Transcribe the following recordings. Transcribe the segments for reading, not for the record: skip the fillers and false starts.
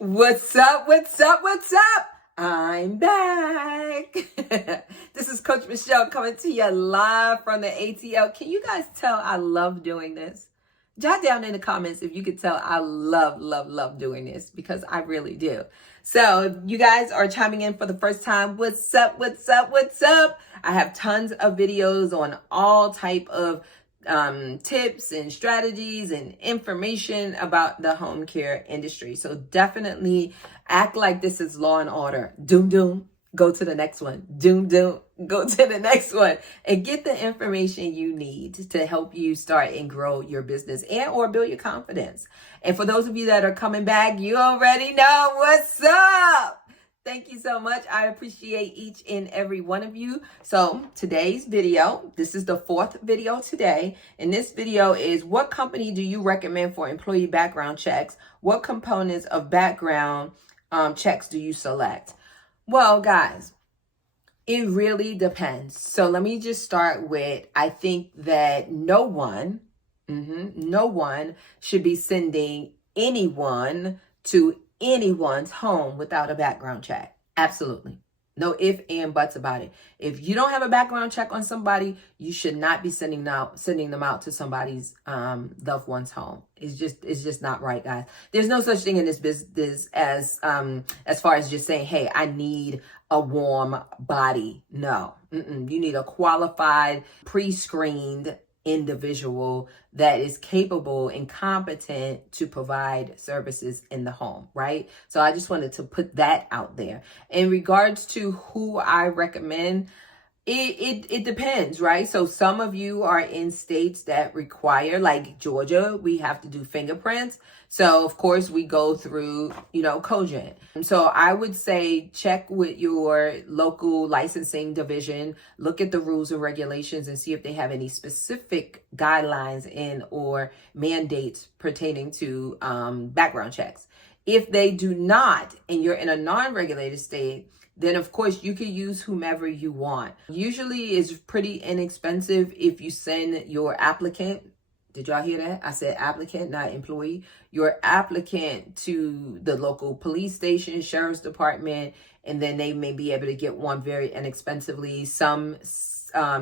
What's up? What's up? What's up? I'm back. This is Coach Michele coming to you live from the ATL. Can you guys tell I love doing this? Jot down in the comments if you could tell I love doing this, because I really do. So you guys are chiming in for the first time. What's up? What's up? What's up? I have tons of videos on all type of tips and strategies and information about the home care industry. So definitely act like this is Law and Order. Doom, doom, go to the next one. Doom, doom, go to the next one, and get the information you need to help you start and grow your business and or build your confidence. And for those of you that are coming back, you already know what's up. Thank you so much. I appreciate each and every one of you. So today's video, this is the fourth video today. And this video is, what company do you recommend for employee background checks? What components of background checks do you select? Well, guys, it really depends. So let me just start with, I think that no one should be sending anyone to anyone's home without a background check. Absolutely. No ifs and buts about it. If you don't have a background check on somebody, you should not be sending them out to somebody's loved one's home. It's just not right, guys. There's no such thing in this business as far as just saying, hey, I need a warm body. No, you need a qualified, pre-screened individual that is capable and competent to provide services in the home, right? So I just wanted to put that out there. In regards to who I recommend, it depends, right? So some of you are in states that require, like Georgia, we have to do fingerprints. So of course we go through, Cogent. And so I would say check with your local licensing division, look at the rules and regulations and see if they have any specific guidelines and or mandates pertaining to background checks. If they do not, and you're in a non-regulated state, then of course you can use whomever you want. Usually it's pretty inexpensive if you send your applicant. Did y'all hear that? I said applicant, not employee. Your applicant to the local police station, sheriff's department, and then they may be able to get one very inexpensively. Some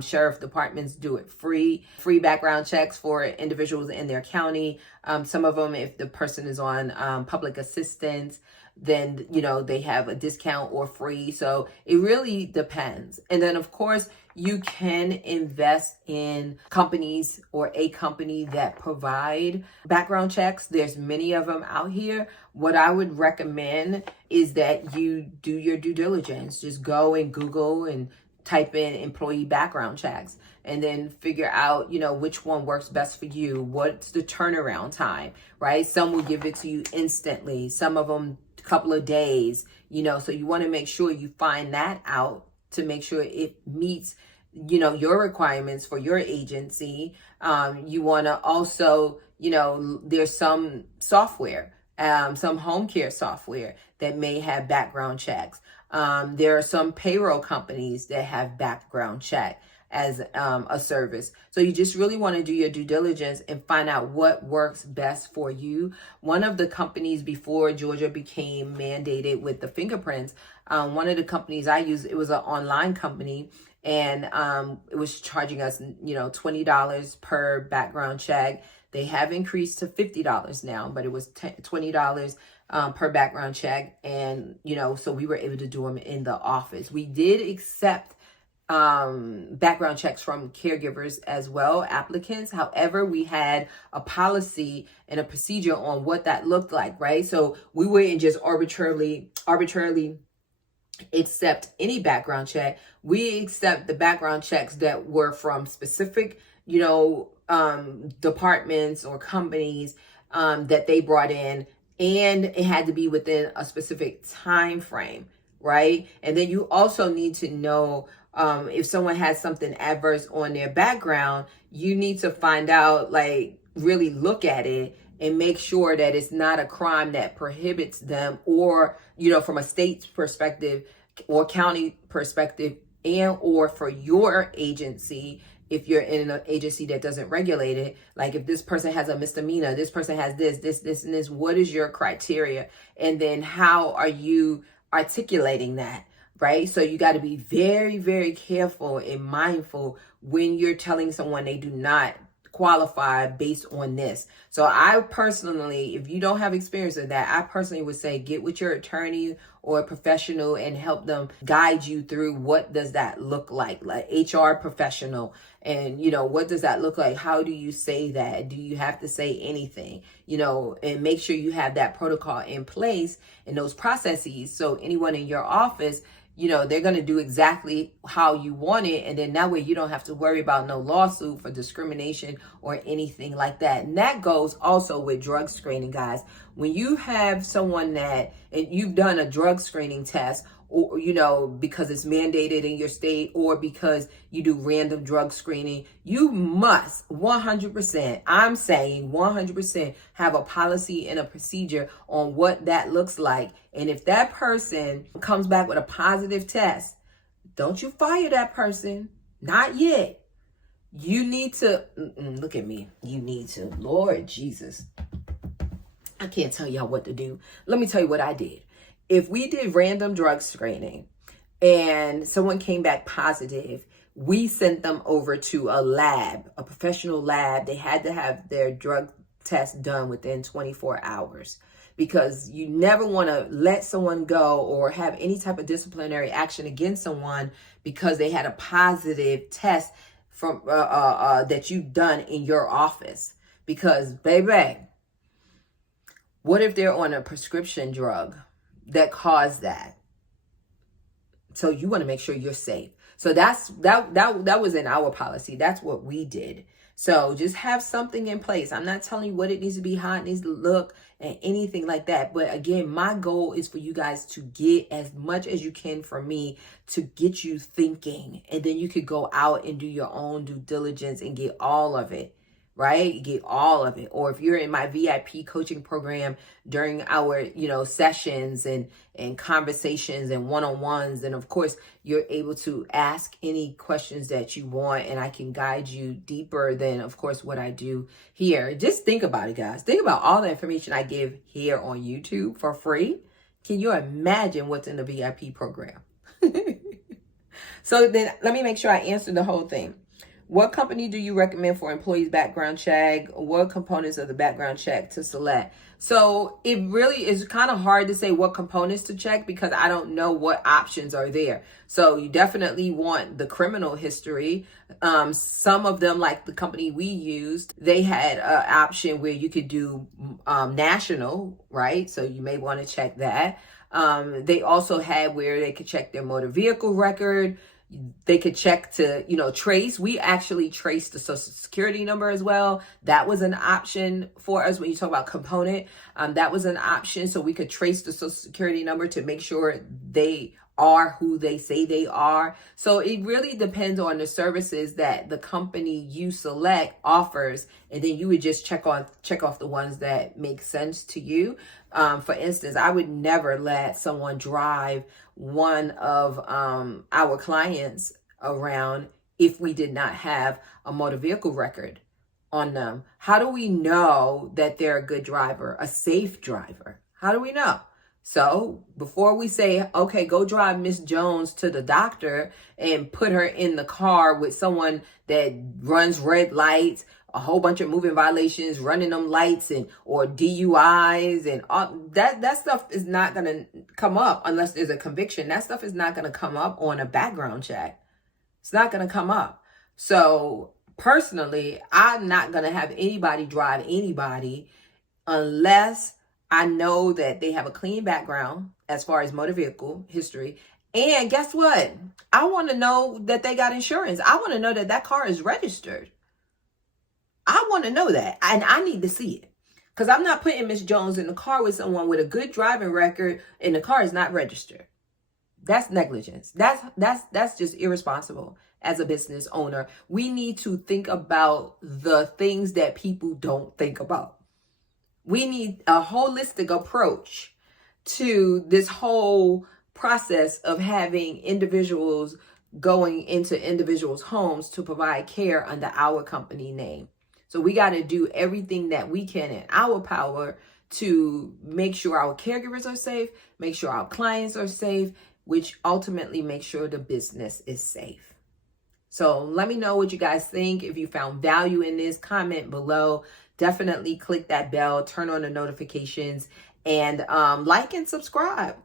sheriff departments do it free background checks for individuals in their county. Some of them, if the person is on public assistance, then they have a discount or free. So it really depends. And then of course you can invest in companies or a company that provide background checks. There's many of them out here. What I would recommend is that you do your due diligence. Just go and Google and type in employee background checks and then figure out, which one works best for you. What's the turnaround time, right? Some will give it to you instantly. Some of them a couple of days, so you want to make sure you find that out to make sure it meets, your requirements for your agency. You want to also, there's some software, some home care software that may have background checks. There are some payroll companies that have background check as a service. So you just really want to do your due diligence and find out what works best for you. One of the companies before Georgia became mandated with the fingerprints, one of the companies I used, it was an online company, and it was charging us, $20 per background check. They have increased to $50 now, but it was $20 per background check. And, so we were able to do them in the office. We did accept background checks from caregivers as well, applicants. However, we had a policy and a procedure on what that looked like, right? So we wouldn't just arbitrarily accept any background check. We accept the background checks that were from specific, departments or companies that they brought in, and it had to be within a specific time frame, right? And then you also need to know if someone has something adverse on their background, you need to find out, really look at it and make sure that it's not a crime that prohibits them, or, from a state's perspective or county perspective, and or for your agency, if you're in an agency that doesn't regulate it. Like if this person has a misdemeanor, this person has this, and this, what is your criteria? And then how are you articulating that? Right? So you got to be very, very careful and mindful when you're telling someone they do not qualify based on this. So I personally, if you don't have experience with that, I personally would say get with your attorney or a professional and help them guide you through what does that look like HR professional. And, what does that look like? How do you say that? Do you have to say anything? And make sure you have that protocol in place and those processes. So anyone in your office, they're going to do exactly how you want it. And then that way you don't have to worry about no lawsuit for discrimination or anything like that. And that goes also with drug screening, guys. When you have someone that, and you've done a drug screening test, or, because it's mandated in your state, or because you do random drug screening, you must 100%, I'm saying 100%, have a policy and a procedure on what that looks like. And if that person comes back with a positive test, don't you fire that person. Not yet. You need to, look at me. You need to, Lord Jesus. I can't tell y'all what to do. Let me tell you what I did. If we did random drug screening and someone came back positive, we sent them over to a lab, a professional lab. They had to have their drug test done within 24 hours, because you never want to let someone go or have any type of disciplinary action against someone because they had a positive test from that you've done in your office. Because, baby, what if they're on a prescription drug that caused that? So you want to make sure you're safe. So that was in our policy. That's what we did. So just have something in place. I'm not telling you what it needs to be, how it needs to look, and anything like that. But again, my goal is for you guys to get as much as you can from me to get you thinking. And then you could go out and do your own due diligence and get all of it. Right? Get all of it. Or if you're in my VIP coaching program during our, sessions and conversations and one-on-ones, and of course, you're able to ask any questions that you want, and I can guide you deeper than, of course, what I do here. Just think about it, guys. Think about all the information I give here on YouTube for free. Can you imagine what's in the VIP program? So then let me make sure I answer the whole thing. What company do you recommend for employees' background check? What components of the background check to select? So it really is kind of hard to say what components to check because I don't know what options are there. So you definitely want the criminal history. Some of them, like the company we used, they had an option where you could do national, right? So you may want to check that. They also had where they could check their motor vehicle record. They could check to, trace. We actually traced the social security number as well. That was an option for us when you talk about component. That was an option. So we could trace the social security number to make sure they are who they say they are. So it really depends on the services that the company you select offers. And then you would just check off the ones that make sense to you. For instance, I would never let someone drive one of our clients around if we did not have a motor vehicle record on them. How do we know that they're a good driver, a safe driver? How do we know? So before we say, okay, go drive Miss Jones to the doctor and put her in the car with someone that runs red lights, a whole bunch of moving violations, running them lights, and or DUIs, and all that stuff is not going to come up unless there's a conviction. That stuff is not going to come up on a background check. It's not going to come up. So personally, I'm not going to have anybody drive anybody unless I know that they have a clean background as far as motor vehicle history. And guess what? I want to know that they got insurance. I want to know that that car is registered. I want to know that, and I need to see it, because I'm not putting Miss Jones in the car with someone with a good driving record and the car is not registered. That's negligence. That's just irresponsible as a business owner. We need to think about the things that people don't think about. We need a holistic approach to this whole process of having individuals going into individuals' homes to provide care under our company name. So we got to do everything that we can in our power to make sure our caregivers are safe, make sure our clients are safe, which ultimately makes sure the business is safe. So let me know what you guys think. If you found value in this, comment below. Definitely click that bell, turn on the notifications, and like and subscribe.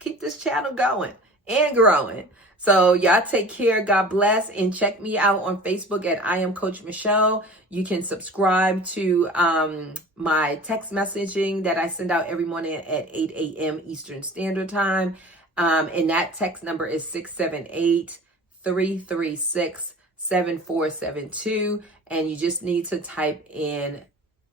Keep this channel going and growing. So y'all take care. God bless. And check me out on Facebook at I Am Coach Michele. You can subscribe to my text messaging that I send out every morning at 8 a.m. Eastern Standard Time. And that text number is 678-336-7472. And you just need to type in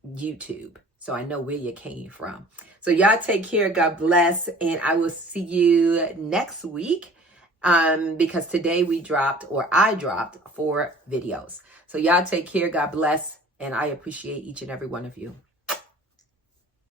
YouTube so I know where you came from. So y'all take care. God bless. And I will see you next week because today I dropped 4 videos. So y'all take care. God bless. And I appreciate each and every one of you.